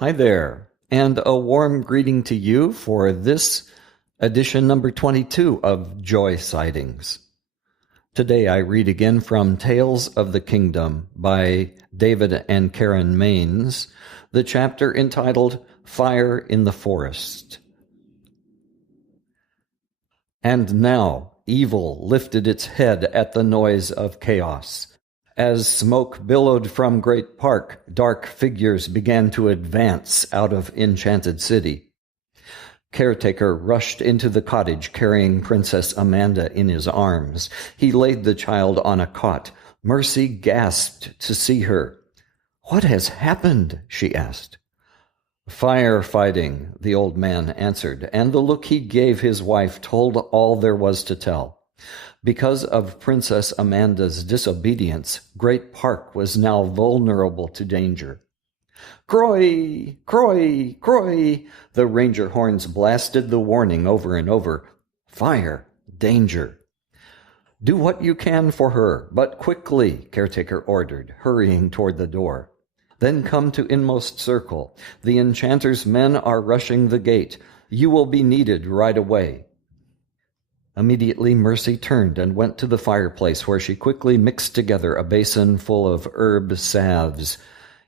Hi there, and a warm greeting to you for this edition number 22 of Joy Sightings. Today I read again from Tales of the Kingdom by David and Karen Maines, the chapter entitled Fire in the Forest. And now evil lifted its head at the noise of chaos. As smoke billowed from Great Park, dark figures began to advance out of Enchanted City. Caretaker rushed into the cottage carrying Princess Amanda in his arms. He laid the child on a cot. Mercy gasped to see her. "What has happened?" she asked. "Firefighting," the old man answered, and the look he gave his wife told all there was to tell. Because of Princess Amanda's disobedience, Great Park was now vulnerable to danger. "Croy! Croy! Croy!" The ranger horns blasted the warning over and over. Fire! Danger! "Do what you can for her, but quickly," Caretaker ordered, hurrying toward the door. "Then come to Inmost Circle. The enchanter's men are rushing the gate. You will be needed right away." Immediately Mercy turned and went to the fireplace, where she quickly mixed together a basin full of herb salves.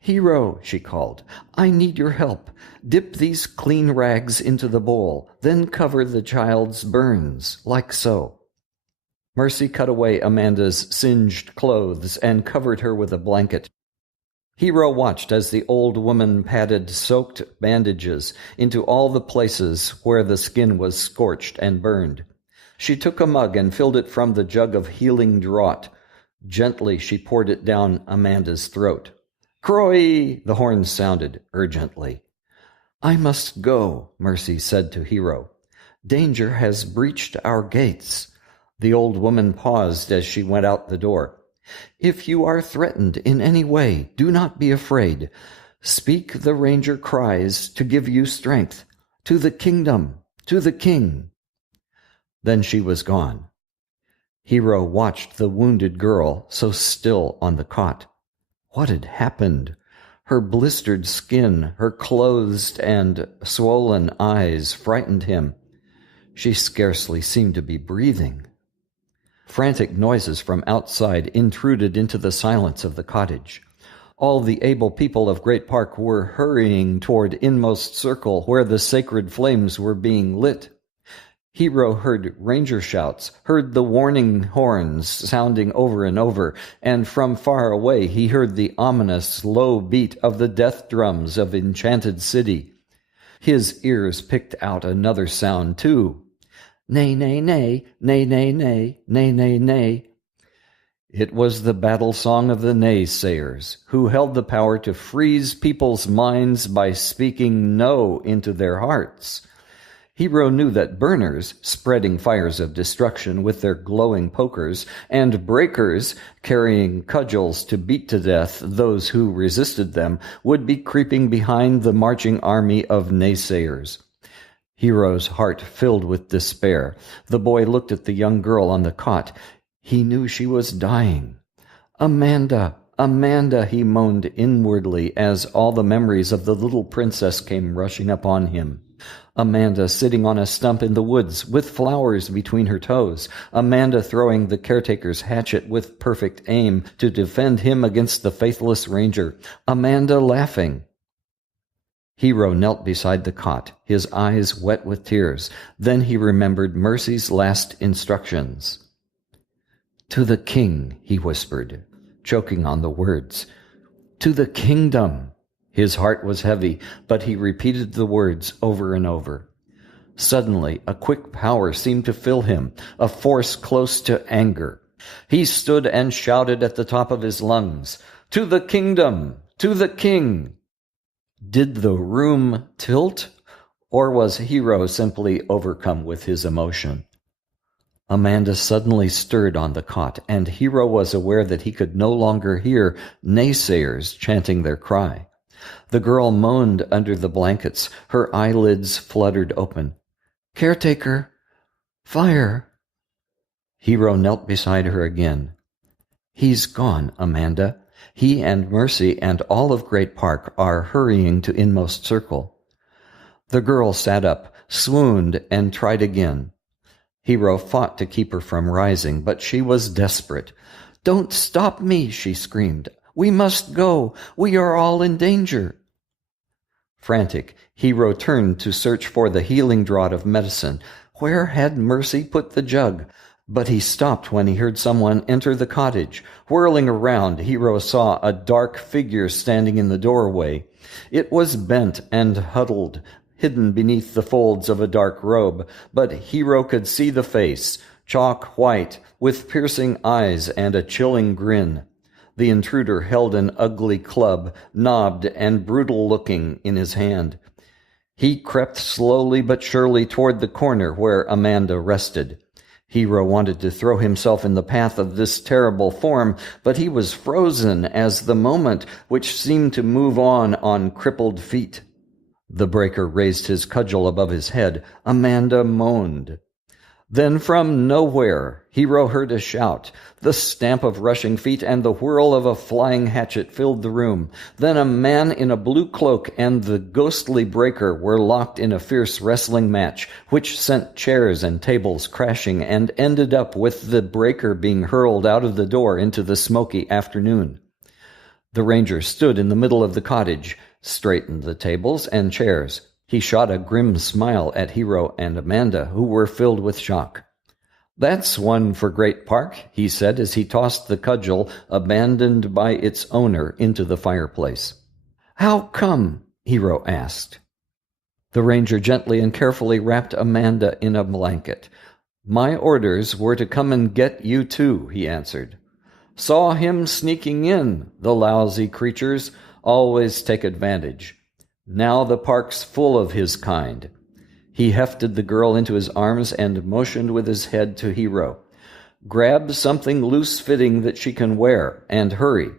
"Hero," she called, "I need your help. Dip these clean rags into the bowl, then cover the child's burns, like so." Mercy cut away Amanda's singed clothes and covered her with a blanket. Hero watched as the old woman patted soaked bandages into all the places where the skin was scorched and burned. She took a mug and filled it from the jug of healing draught. Gently she poured it down Amanda's throat. "Croy!" the horns sounded urgently. "I must go," Mercy said to Hero. "Danger has breached our gates." The old woman paused as she went out the door. "If you are threatened in any way, do not be afraid. Speak the ranger cries to give you strength. To the kingdom, to the king." Then she was gone. Hero watched the wounded girl so still on the cot. What had happened? Her blistered skin, her closed and swollen eyes frightened him. She scarcely seemed to be breathing. Frantic noises from outside intruded into the silence of the cottage. All the able people of Great Park were hurrying toward Inmost Circle, where the sacred flames were being lit. Hero heard ranger shouts, heard the warning horns sounding over and over, and from far away he heard the ominous low beat of the death drums of Enchanted City. His ears picked out another sound too. "Nay, nay, nay, nay, nay, nay, nay, nay, nay." It was the battle song of the naysayers, who held the power to freeze people's minds by speaking no into their hearts. Hero knew that burners, spreading fires of destruction with their glowing pokers, and breakers, carrying cudgels to beat to death those who resisted them, would be creeping behind the marching army of naysayers. Hero's heart filled with despair. The boy looked at the young girl on the cot. He knew she was dying. "Amanda, Amanda," he moaned inwardly as all the memories of the little princess came rushing upon him. Amanda sitting on a stump in the woods with flowers between her toes. Amanda throwing the caretaker's hatchet with perfect aim to defend him against the faithless ranger. Amanda laughing. Hero knelt beside the cot, his eyes wet with tears. Then he remembered Mercy's last instructions. "To the king," he whispered, choking on the words. "To the kingdom." His heart was heavy, but he repeated the words over and over. Suddenly, a quick power seemed to fill him, a force close to anger. He stood and shouted at the top of his lungs, "To the kingdom! To the king!" Did the room tilt, or was Hero simply overcome with his emotion? Amanda suddenly stirred on the cot, and Hero was aware that he could no longer hear naysayers chanting their cry. The girl moaned under the blankets. Her eyelids fluttered open. "Caretaker! Fire!" Hero knelt beside her again. "He's gone, Amanda. He and Mercy and all of Great Park are hurrying to inmost circle. The girl sat up, swooned, and tried again. Hero fought to keep her from rising, but she was desperate. "Don't stop me," she screamed. "We must go. We are all in danger." Frantic, Hero turned to search for the healing draught of medicine. Where had Mercy put the jug? But he stopped when he heard someone enter the cottage. Whirling around, Hero saw a dark figure standing in the doorway. It was bent and huddled, hidden beneath the folds of a dark robe, but Hero could see the face, chalk white, with piercing eyes and a chilling grin. The intruder held an ugly club, knobbed and brutal-looking, in his hand. He crept slowly but surely toward the corner where Amanda rested. Hero wanted to throw himself in the path of this terrible form, but he was frozen as the moment, which seemed to move on crippled feet. The breaker raised his cudgel above his head. Amanda moaned. Then from nowhere, Hero heard a shout. The stamp of rushing feet and the whirl of a flying hatchet filled the room. Then a man in a blue cloak and the ghostly breaker were locked in a fierce wrestling match, which sent chairs and tables crashing and ended up with the breaker being hurled out of the door into the smoky afternoon. The ranger stood in the middle of the cottage, straightened the tables and chairs. He shot a grim smile at Hero and Amanda, who were filled with shock. "That's one for Great Park," he said as he tossed the cudgel, abandoned by its owner, into the fireplace. "How come?" Hero asked. The ranger gently and carefully wrapped Amanda in a blanket. "My orders were to come and get you too," he answered. "Saw him sneaking in. The lousy creatures always take advantage. Now the park's full of his kind." He hefted the girl into his arms and motioned with his head to Hero. "Grab something loose-fitting that she can wear, and hurry."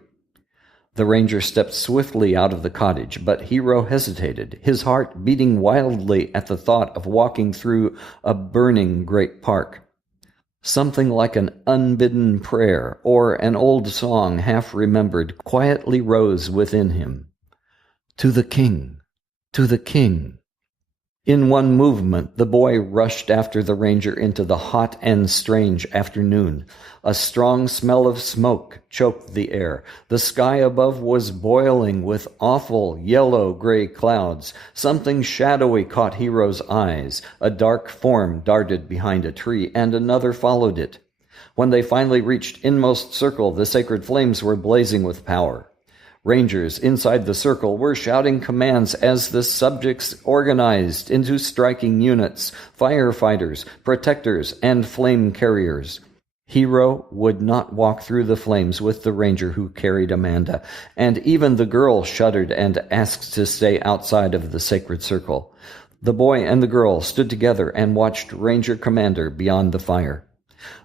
The ranger stepped swiftly out of the cottage, but Hero hesitated, his heart beating wildly at the thought of walking through a burning Great Park. Something like an unbidden prayer or an old song half-remembered quietly rose within him. "To the king! To the king!" In one movement, the boy rushed after the ranger into the hot and strange afternoon. A strong smell of smoke choked the air. The sky above was boiling with awful yellow-gray clouds. Something shadowy caught Hero's eyes. A dark form darted behind a tree, and another followed it. When they finally reached inmost circle, the sacred flames were blazing with power. Rangers inside the circle were shouting commands as the subjects organized into striking units, firefighters, protectors, and flame carriers. Hero would not walk through the flames with the ranger who carried Amanda, and even the girl shuddered and asked to stay outside of the sacred circle. The boy and the girl stood together and watched Ranger Commander beyond the fire.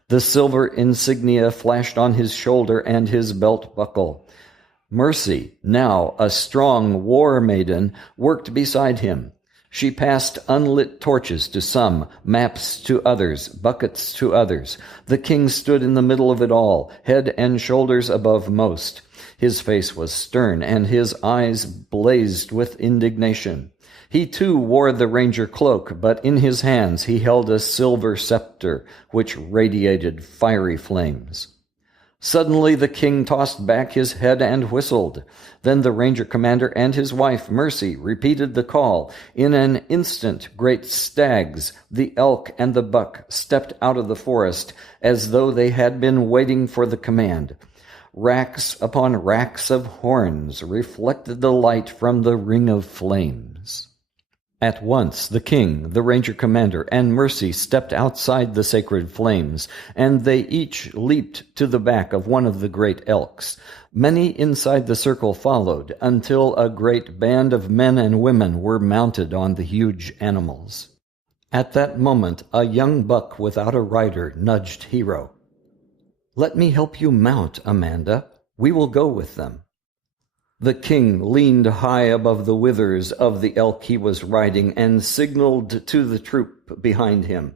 The silver insignia flashed on his shoulder and his belt buckle. Mercy, now a strong war maiden, worked beside him. She passed unlit torches to some, maps to others, buckets to others. The king stood in the middle of it all, head and shoulders above most. His face was stern, and his eyes blazed with indignation. He too wore the ranger cloak, but in his hands he held a silver scepter, which radiated fiery flames. Suddenly the king tossed back his head and whistled. Then the ranger commander and his wife, Mercy, repeated the call. In an instant, great stags, the elk and the buck, stepped out of the forest as though they had been waiting for the command. Racks upon racks of horns reflected the light from the ring of flames. At once the king, the ranger commander, and Mercy stepped outside the sacred flames, and they each leaped to the back of one of the great elks. Many inside the circle followed, until a great band of men and women were mounted on the huge animals. At that moment, a young buck without a rider nudged Hero. "Let me help you mount, Amanda. We will go with them." The king leaned high above the withers of the elk he was riding and signaled to the troop behind him.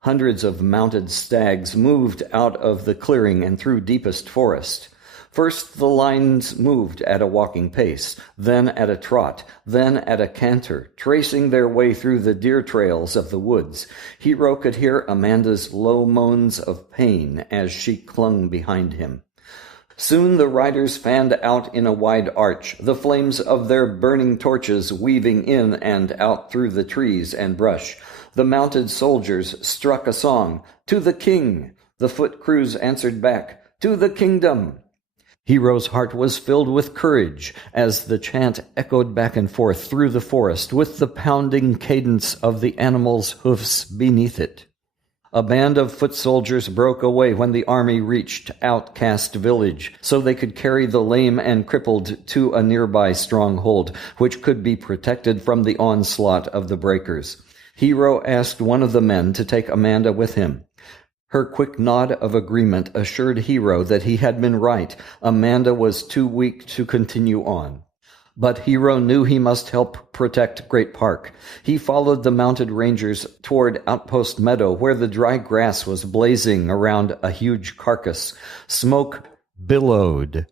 Hundreds of mounted stags moved out of the clearing and through deepest forest. First the lines moved at a walking pace, then at a trot, then at a canter, tracing their way through the deer trails of the woods. Hero could hear Amanda's low moans of pain as she clung behind him. Soon the riders fanned out in a wide arch, the flames of their burning torches weaving in and out through the trees and brush. The mounted soldiers struck a song, "To the king!" The foot crews answered back, "To the kingdom!" Hero's heart was filled with courage as the chant echoed back and forth through the forest with the pounding cadence of the animals' hoofs beneath it. A band of foot soldiers broke away when the army reached Outcast Village, so they could carry the lame and crippled to a nearby stronghold, which could be protected from the onslaught of the breakers. Hero asked one of the men to take Amanda with him. Her quick nod of agreement assured Hero that he had been right. Amanda was too weak to continue on. But Hero knew he must help protect Great Park. He followed the mounted rangers toward Outpost Meadow, where the dry grass was blazing around a huge carcass. Smoke billowed.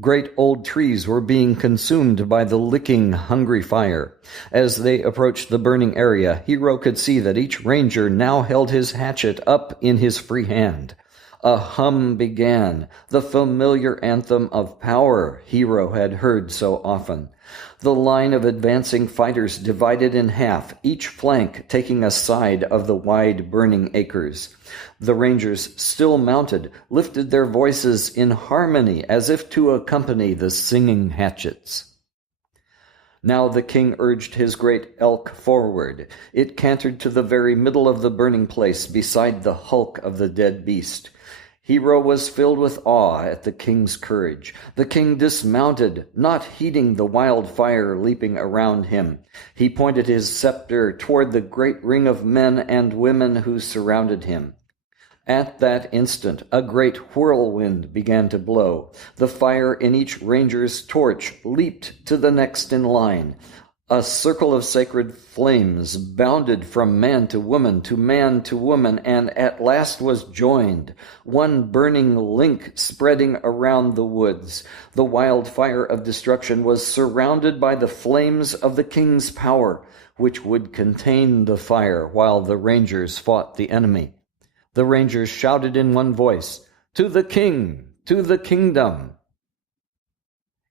Great old trees were being consumed by the licking, hungry fire. As they approached the burning area, Hero could see that each ranger now held his hatchet up in his free hand. A hum began, the familiar anthem of power Hero had heard so often. The line of advancing fighters divided in half, each flank taking a side of the wide burning acres. The rangers, still mounted, lifted their voices in harmony as if to accompany the singing hatchets. Now the king urged his great elk forward. It cantered to the very middle of the burning place beside the hulk of the dead beast. Hero was filled with awe at the king's courage. The king dismounted, not heeding the wild fire leaping around him. He pointed his scepter toward the great ring of men and women who surrounded him. At that instant, a great whirlwind began to blow. The fire in each ranger's torch leaped to the next in line. A circle of sacred flames bounded from man to woman to man to woman, and at last was joined, one burning link spreading around the woods. The wildfire of destruction was surrounded by the flames of the king's power, which would contain the fire while the rangers fought the enemy. The rangers shouted in one voice, "To the king! To the kingdom!"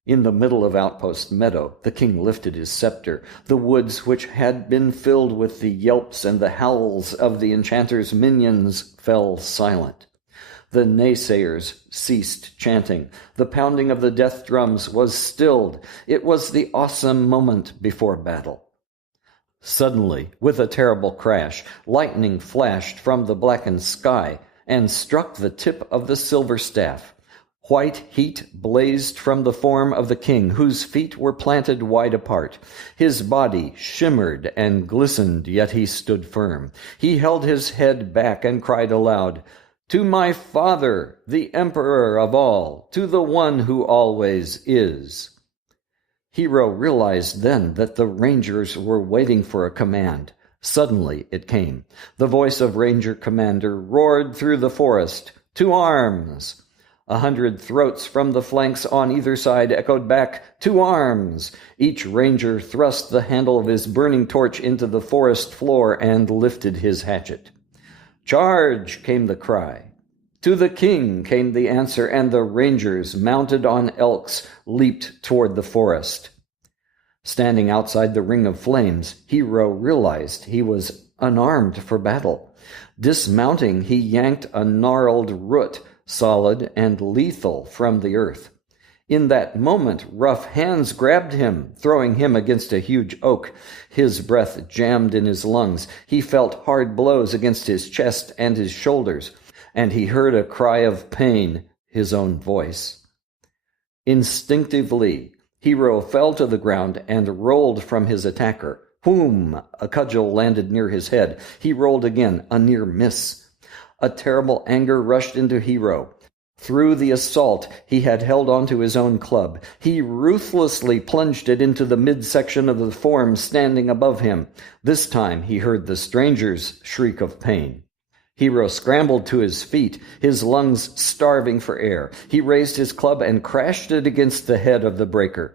In the middle of Outpost Meadow, the king lifted his scepter. The woods, which had been filled with the yelps and the howls of the enchanter's minions, fell silent. The naysayers ceased chanting. The pounding of the death drums was stilled. It was the awesome moment before battle. Suddenly, with a terrible crash, lightning flashed from the blackened sky and struck the tip of the silver staff. White heat blazed from the form of the king, whose feet were planted wide apart. His body shimmered and glistened, yet he stood firm. He held his head back and cried aloud, "To my father, the emperor of all, to the one who always is." Hero realized then that the rangers were waiting for a command. Suddenly it came. The voice of Ranger Commander roared through the forest, "To arms!" 100 throats from the flanks on either side echoed back, "To arms!" Each ranger thrust the handle of his burning torch into the forest floor and lifted his hatchet. "Charge!" came the cry. "To the king!" came the answer, and the rangers, mounted on elks, leaped toward the forest. Standing outside the ring of flames, Hero realized he was unarmed for battle. Dismounting, he yanked a gnarled root, solid and lethal, from the earth. In that moment, rough hands grabbed him, throwing him against a huge oak. His breath jammed in his lungs. He felt hard blows against his chest and his shoulders, and he heard a cry of pain, his own voice. Instinctively, Hero fell to the ground and rolled from his attacker. Whoom! A cudgel landed near his head. He rolled again, a near miss. A terrible anger rushed into Hero. Through the assault, he had held onto his own club. He ruthlessly plunged it into the midsection of the form standing above him. This time he heard the stranger's shriek of pain. Hero scrambled to his feet, his lungs starving for air. He raised his club and crashed it against the head of the breaker.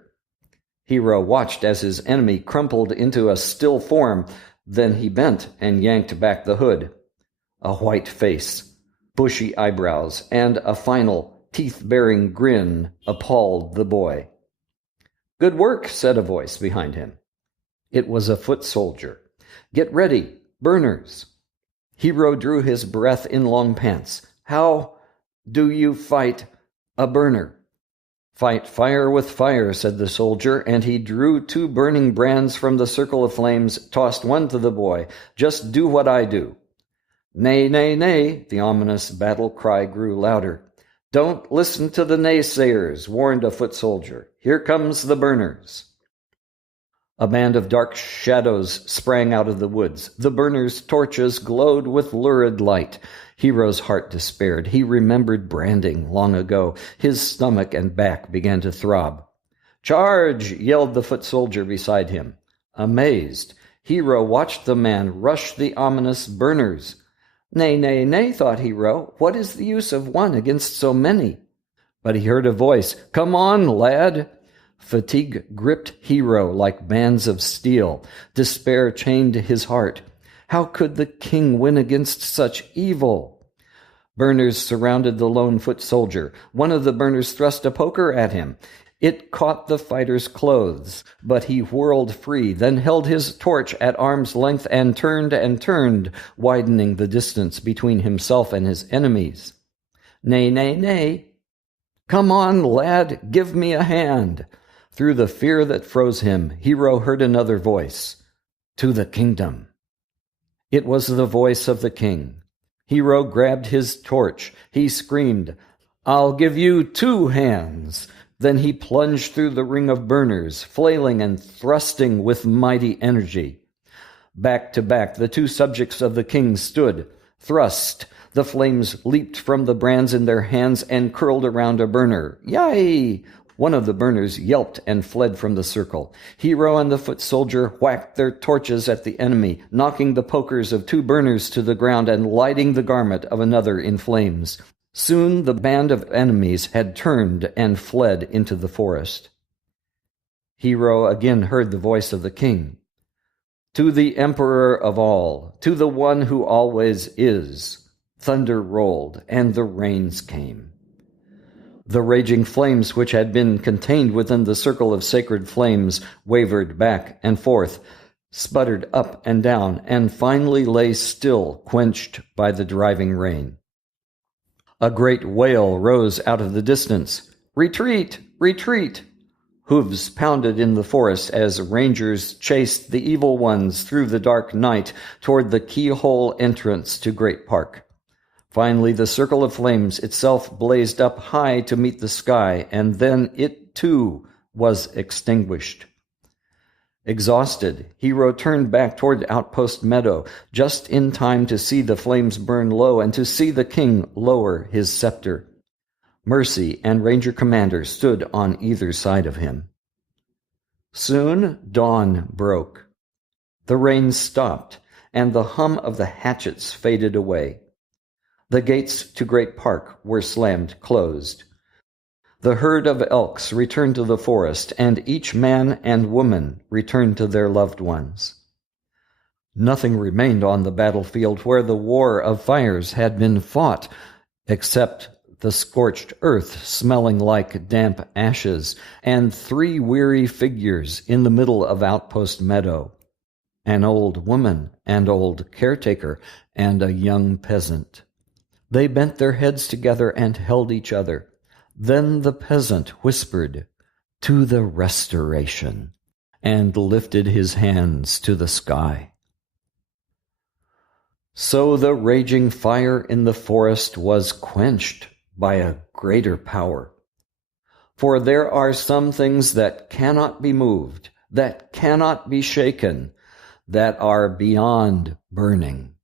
Hero watched as his enemy crumpled into a still form. Then he bent and yanked back the hood. A white face, bushy eyebrows, and a final teeth-baring grin appalled the boy. "Good work," said a voice behind him. It was a foot soldier. "Get ready, burners." Hero drew his breath in long pants. "How do you fight a burner?" "Fight fire with fire," said the soldier, and he drew 2 burning brands from the circle of flames, tossed one to the boy. "Just do what I do." "Nay, nay, nay," the ominous battle cry grew louder. "Don't listen to the naysayers," warned a foot soldier. "Here comes the burners." A band of dark shadows sprang out of the woods. The burners' torches glowed with lurid light. Hero's heart despaired. He remembered branding long ago. His stomach and back began to throb. "Charge!" yelled the foot soldier beside him. Amazed, Hero watched the man rush the ominous burners. "Nay, nay, nay," thought Hero. "What is the use of one against so many?" But he heard a voice. "Come on, lad!" Fatigue gripped Hero like bands of steel. Despair chained his heart. How could the king win against such evil? Burners surrounded the lone foot soldier. One of the burners thrust a poker at him. It caught the fighter's clothes, but he whirled free, then held his torch at arm's length and turned, widening the distance between himself and his enemies. "Nay, nay, nay." "Come on, lad, give me a hand." Through the fear that froze him, Hero heard another voice. "To the kingdom." It was the voice of the king. Hero grabbed his torch. He screamed, "I'll give you 2 hands." Then he plunged through the ring of burners, flailing and thrusting with mighty energy. Back to back, the 2 subjects of the king stood. Thrust. The flames leaped from the brands in their hands and curled around a burner. "Yay!" One of the burners yelped and fled from the circle. Hero and the foot soldier whacked their torches at the enemy, knocking the pokers of 2 burners to the ground and lighting the garment of another in flames. Soon the band of enemies had turned and fled into the forest. Hero again heard the voice of the king. "To the Emperor of all, to the one who always is." Thunder rolled, and the rains came. The raging flames, which had been contained within the circle of sacred flames, wavered back and forth, sputtered up and down, and finally lay still, quenched by the driving rain. A great wail rose out of the distance. "Retreat! Retreat!" Hooves pounded in the forest as rangers chased the evil ones through the dark night toward the keyhole entrance to Great Park. Finally, the circle of flames itself blazed up high to meet the sky, and then it, too, was extinguished. Exhausted, Hero turned back toward Outpost Meadow, just in time to see the flames burn low and to see the king lower his scepter. Mercy and Ranger Commander stood on either side of him. Soon dawn broke. The rain stopped, and the hum of the hatchets faded away. The gates to Great Park were slammed closed. The herd of elks returned to the forest, and each man and woman returned to their loved ones. Nothing remained on the battlefield where the war of fires had been fought, except the scorched earth smelling like damp ashes, and 3 weary figures in the middle of Outpost Meadow, an old woman and old caretaker, and a young peasant. They bent their heads together and held each other. Then the peasant whispered, "To the restoration," and lifted his hands to the sky. So the raging fire in the forest was quenched by a greater power. For there are some things that cannot be moved, that cannot be shaken, that are beyond burning.